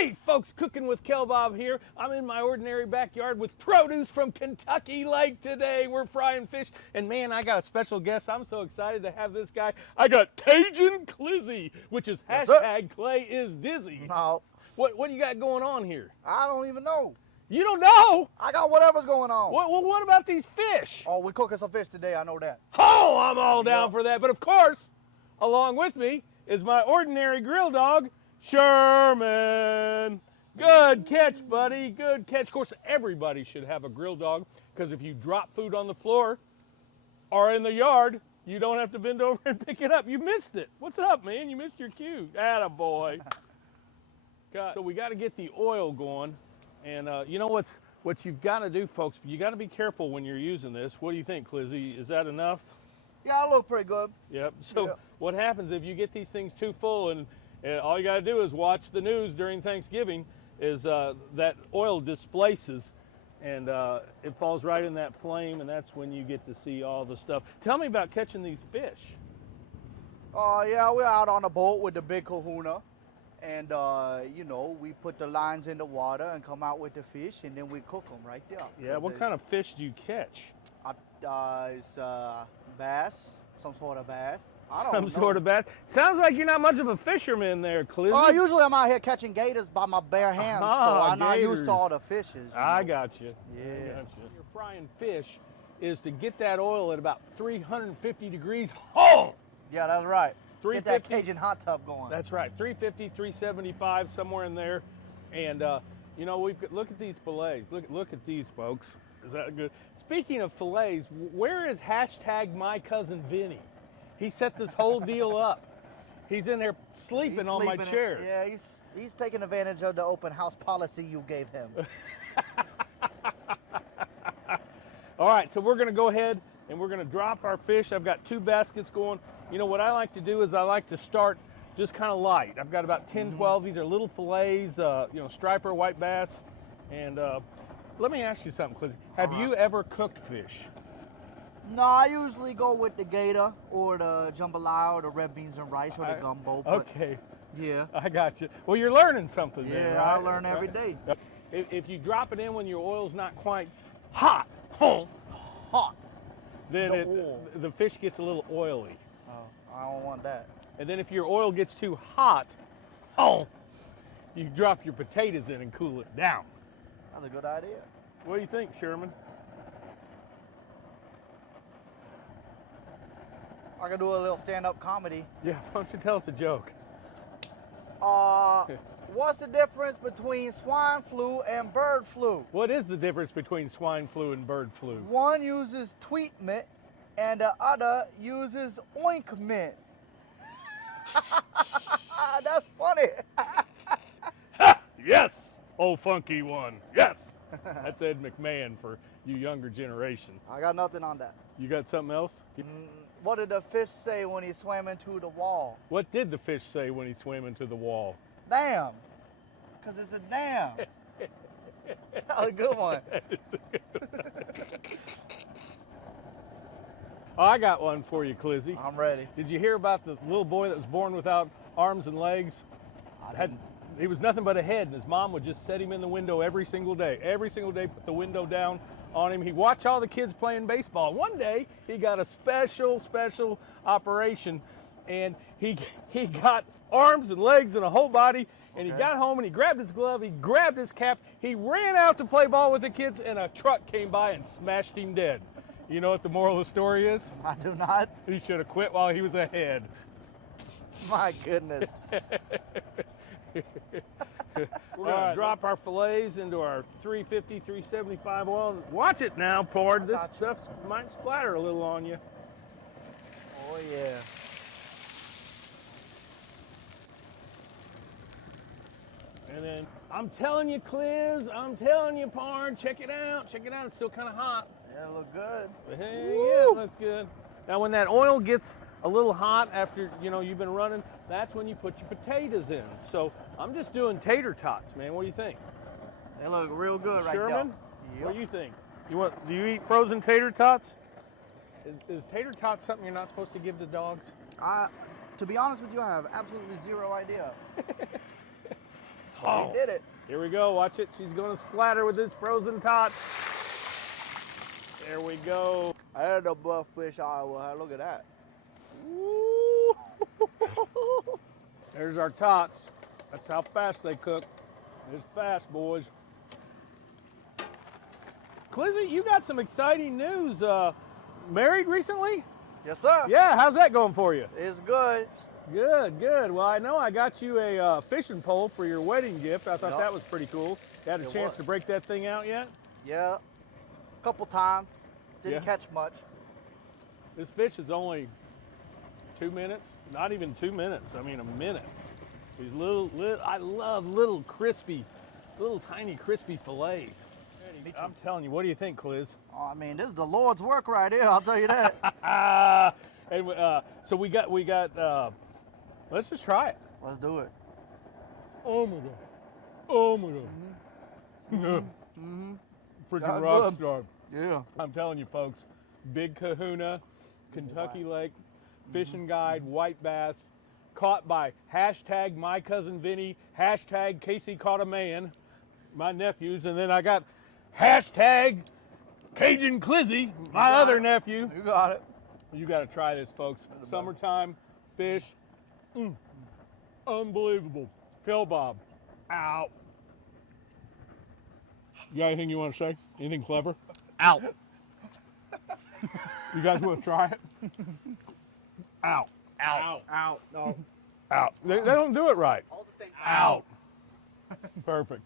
Hey folks, Cooking with Kelbob here. I'm in my ordinary backyard with produce from Kentucky Lake today. We're frying fish, and man, I got a special guest. I'm so excited to have this guy. I got Cajun Clizzy, which is hashtag Clay is dizzy. No. What do you got going on here? I don't even know. You don't know? I got whatever's going on. What about these fish? Oh, we're cooking some fish today, I know that. Oh, I'm all down for that. But of course, along with me is my ordinary grill dog, Sherman. Good catch, buddy. Good catch. Of course, everybody should have a grill dog, because if you drop food on the floor or in the yard, you don't have to bend over and pick it up. You missed it. What's up, man? You missed your cue. Attaboy. So we got to get the oil going. And you know what you've got to do, folks? You got to be careful when you're using this. What do you think, Clizzy? Is that enough? Yeah, I look pretty good. Yep. So what happens if you get these things too full, and all you got to do is watch the news during Thanksgiving, is that oil displaces and it falls right in that flame, and that's when you get to see all the stuff. Tell me about catching these fish. Yeah, we're out on a boat with the big kahuna. And, you know, we put the lines in the water and come out with the fish, and then we cook them right there. Yeah, what kind of fish do you catch? It's bass, some sort of bass. I don't know. Some sort of bass? Sounds like you're not much of a fisherman there, Clizzy. Usually I'm out here catching gators by my bare hands, so I'm not used to all the fishes. I got you. Yeah. I got you. You're frying fish is to get that oil at about 350 degrees. Oh! Yeah, that's right. Get that 350. Cajun hot tub going. That's right, 350, 375, somewhere in there. And you know, look at these fillets. Look at these, folks. Is that good? Speaking of fillets, where is hashtag my cousin Vinny? He set this whole deal up. He's in there sleeping on my chair. Yeah, he's taking advantage of the open house policy you gave him. All right, so we're gonna go ahead and we're gonna drop our fish. I've got 2 baskets going. You know, what I like to do is I like to start just kind of light. I've got about 10, 12. These are little fillets, you know, striper, white bass. And let me ask you something, Clizzy. Have you ever cooked fish? No, I usually go with the gator or the jambalaya or the red beans and rice or the gumbo. Okay. Yeah. I got you. Well, you're learning something there, right? I learn every day. If you drop it in when your oil's not quite hot, then the fish gets a little oily. Oh, I don't want that. And then if your oil gets too hot, you drop your potatoes in and cool it down. That's a good idea. What do you think, Sherman? I could do a little stand-up comedy. Yeah, why don't you tell us a joke? What's the difference between swine flu and bird flu? What is the difference between swine flu and bird flu? One uses tweetment and the other uses ointment. That's funny. Yes, old funky one. Yes. That's Ed McMahon for you younger generation. I got nothing on that. You got something else? What did the fish say when he swam into the wall? What did the fish say when he swam into the wall? Damn. Because it's a dam. That's a good one. Oh, I got one for you, Clizzy. I'm ready. Did you hear about the little boy that was born without arms and legs? He was nothing but a head, and his mom would just set him in the window every single day. Every single day, put the window down on him. He'd watch all the kids playing baseball. One day, he got a special operation, and he got arms and legs and a whole body, and he got home and he grabbed his glove, he grabbed his cap, he ran out to play ball with the kids, and a truck came by and smashed him dead. You know what the moral of the story is? I do not. He should have quit while he was ahead. My goodness. We're going to drop our fillets into our 350, 375 oil. Watch it now, Pard. This stuff might splatter a little on you. Oh, yeah. And then, I'm telling you, Cliz, I'm telling you, Pard, check it out. Check it out. It's still kind of hot. Yeah, it look good. Hey, yeah, that's good. Now, when that oil gets a little hot after, you know, you've been running, that's when you put your potatoes in. So I'm just doing tater tots, man. What do you think? They look real good right Sherman? there. Yep. What do you think? Do you eat frozen tater tots? Is tater tots something you're not supposed to give to dogs? To be honest with you, I have absolutely zero idea. Oh, We did it. here we go. Watch it. She's going to splatter with this frozen tots. There we go. I had a buff fish eye. Well, look at that. Woo. There's our tots. That's how fast they cook. It's fast, boys. Clizzy, you got some exciting news. Married recently? Yes, sir. Yeah, how's that going for you? It's good. Good, good. Well, I know I got you a fishing pole for your wedding gift. I thought Yup. that was pretty cool. You had a It chance was. to break that thing out yet? Yeah. Couple times. Didn't Yeah. catch much. This fish is only 2 minutes. Not even 2 minutes. I mean, a minute. These little I love little crispy, little tiny crispy fillets. I'm telling you, what do you think, Cliz? Oh, I mean, this is the Lord's work right here. I'll tell you that. And so we got. Let's just try it. Let's do it. Oh my god! Oh my god! Freaking Got rock good. star! Yeah. I'm telling you, folks. Big Kahuna, Kentucky Lake, fishing guide, white bass, caught by hashtag my cousin Vinny, hashtag Casey caught a man, my nephews, and then I got hashtag Cajun Clizzy, my other nephew. You got it. You got to try this, folks. Summertime fish, unbelievable. Kelbob, out. You got anything you want to say? Anything clever? Out. You guys want to try it? Out. Out. Out. No. Out. They don't do it right. All the same. Out. Perfect.